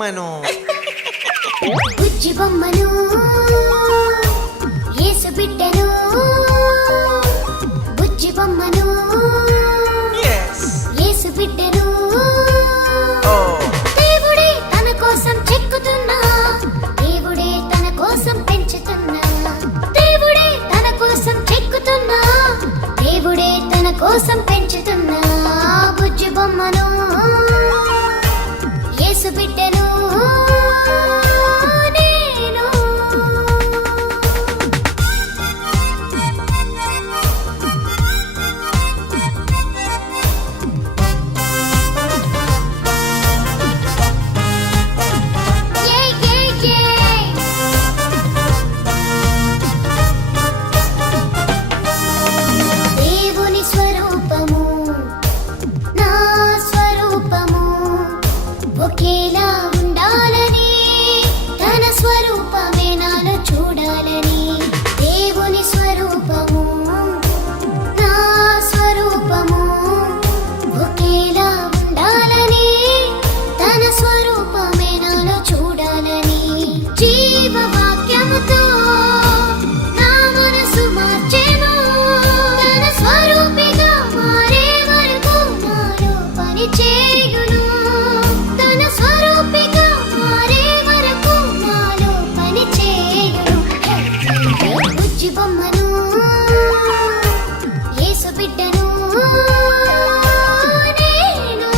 బొమ్మను బుజ్జి బొమ్మను యేసు బిడ్డను బుజ్జి బొమ్మను యేసు బిడ్డను దేవుడే తన కోసం చెక్కుతున్నా దేవుడే తన కోసం పెంచుతున్నా దేవుడే తన కోసం చెక్కుతున్నా దేవుడే తన కోసం పెంచుతున్నా బుజ్జి బొమ్మను యేసు బిడ్డను ఒకేలా ఉండాలని తన స్వరూపమే నాలో చూడాలని దేవుని స్వరూపము నా స్వరూపము ఒకేలా ఉండాలని తన స్వరూపమే నాలో చూడాలని జీవవాక్యముతో నా మనసు మార్చెను తన స్వరూపిగా మారే వరకు నాలో పని చేయును బుజ్జి బొమ్మను యేసు బిడ్డను నేను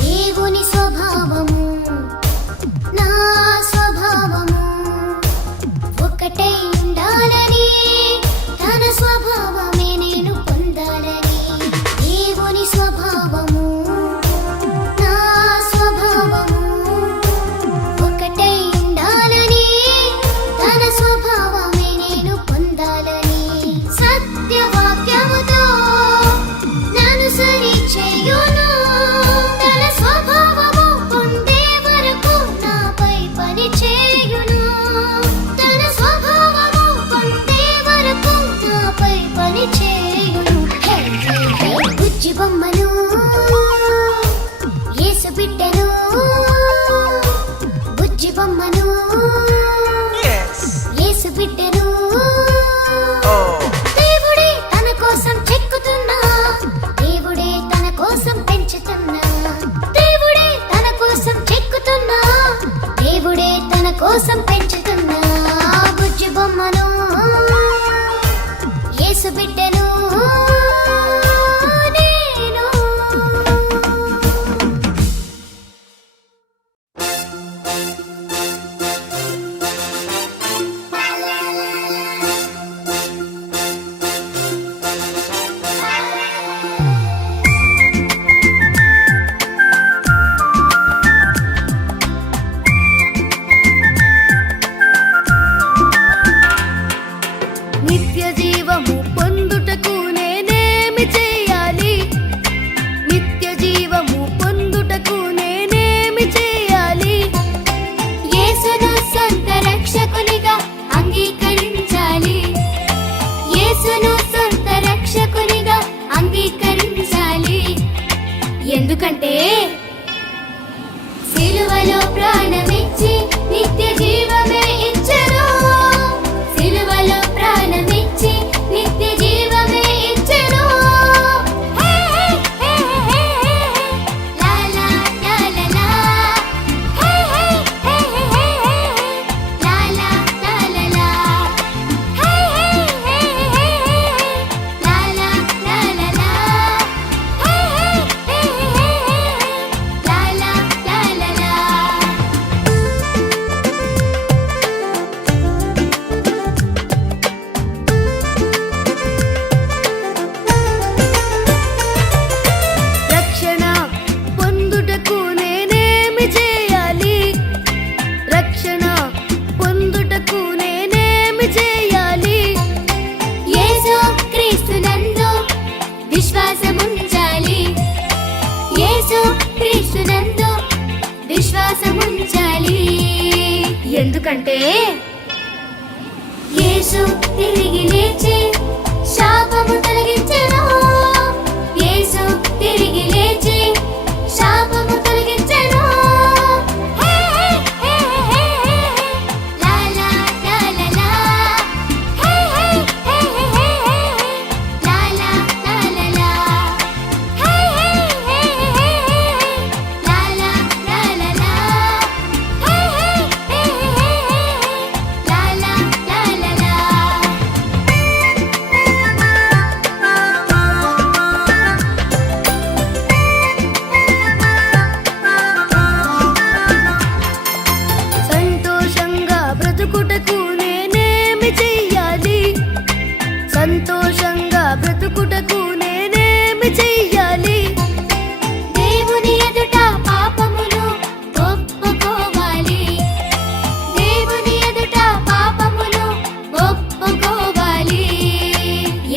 దేవుని స్వభావము నా స్వభావము ఒకటై ఉండాలని తన స్వభావమే నేను పొందాలని దేవుని స్వభావము నా స్వభావము ఒకటై ఉండాలని తన స్వభావమే నేను పొందాలని సత్యవాక్యముతో నన్ను సరి చేయును తన స్వభావము పొందే వరకు నాపై పని చేయును తన స్వభావము పొందే వరకు నాపై పని చేయును బుజ్జి బొమ్మను యేసు బిడ్డను బుజ్జి బొమ్మను యేసు బిడ్డను దేవుడే తన కోసం చెక్కుతున్నా దేవుడే తన కోసం పెంచుతున్నా దేవుడే తన కోసం చెక్కుతున్నా దేవుడే తన కోసం పెంచుతున్నా బుజ్జి బొమ్మను యేసు బిడ్డను నేను మనముంచాలి. ఎందుకంటే యేసు తిరిగి లేచి శాపము తొలగించెను. యేసు తిరిగి లేచి శాపము తొలగించెను. హే హే హే హే లా లా లా లా లా. హే హే హే హే లా లా లా లా లా. హే హే హే హే లా లా లా లా లా. హే హే హే లా లా లా లా లా. సంతోషంగా బ్రతుకుటకు నేనేమి చెయ్యాలి? సంతోషంగా బ్రతుకుటకు నేనేమి చెయ్యాలి? దేవుని ఎదుట పాపమును ఒప్పుకోవాలి. దేవుని ఎదుట పాపమును ఒప్పుకోవాలి.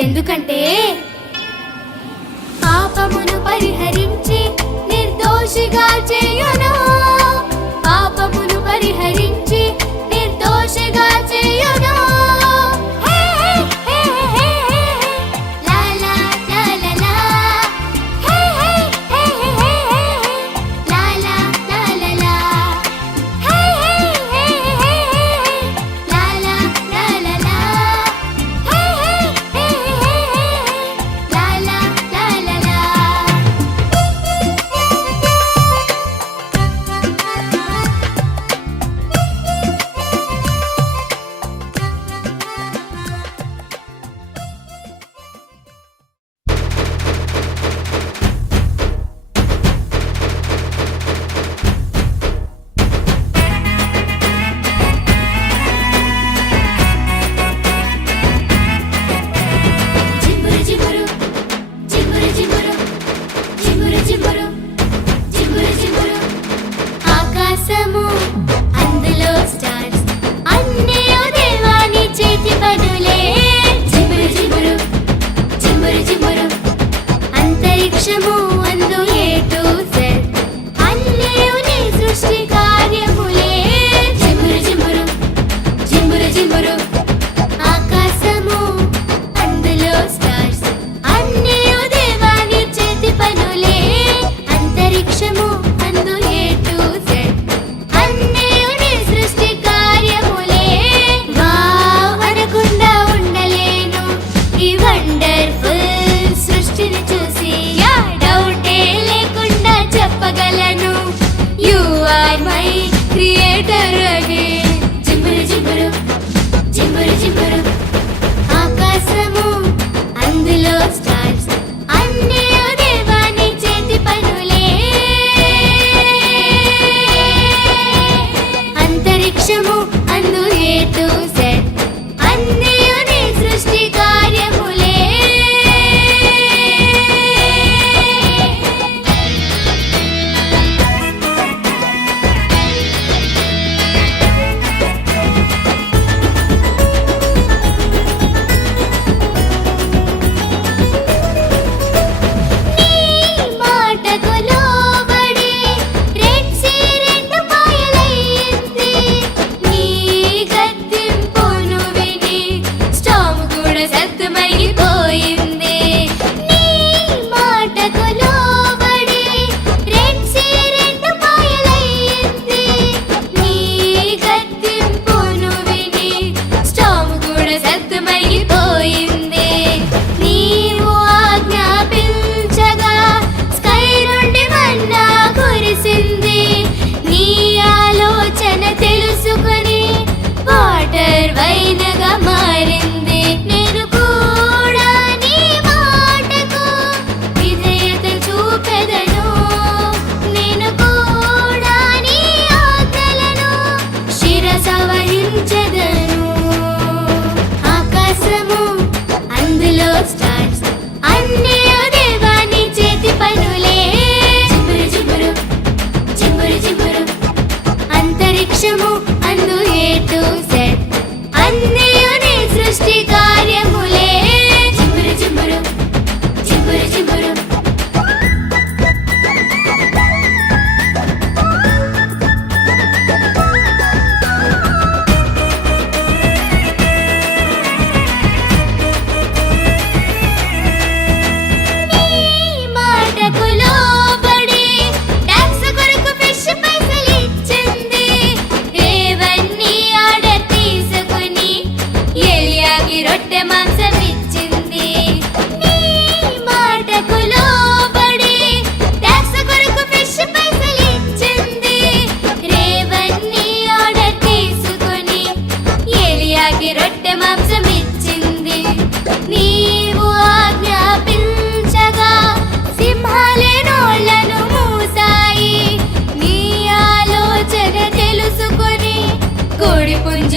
ఎందుకంటే పాపమును పరిహరించి నిర్దోషిగా చేయును. పాపమును పరిహరించి నిర్దోషిగా చేయును. హే హే హే హే లా లా లా లా లా. హే హే హే హే లా లా లా లా లా. హే హే హే లా లా లా లా లా. హే హే హే లా లా లా లా లా.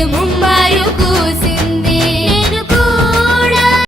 ముమ్మారు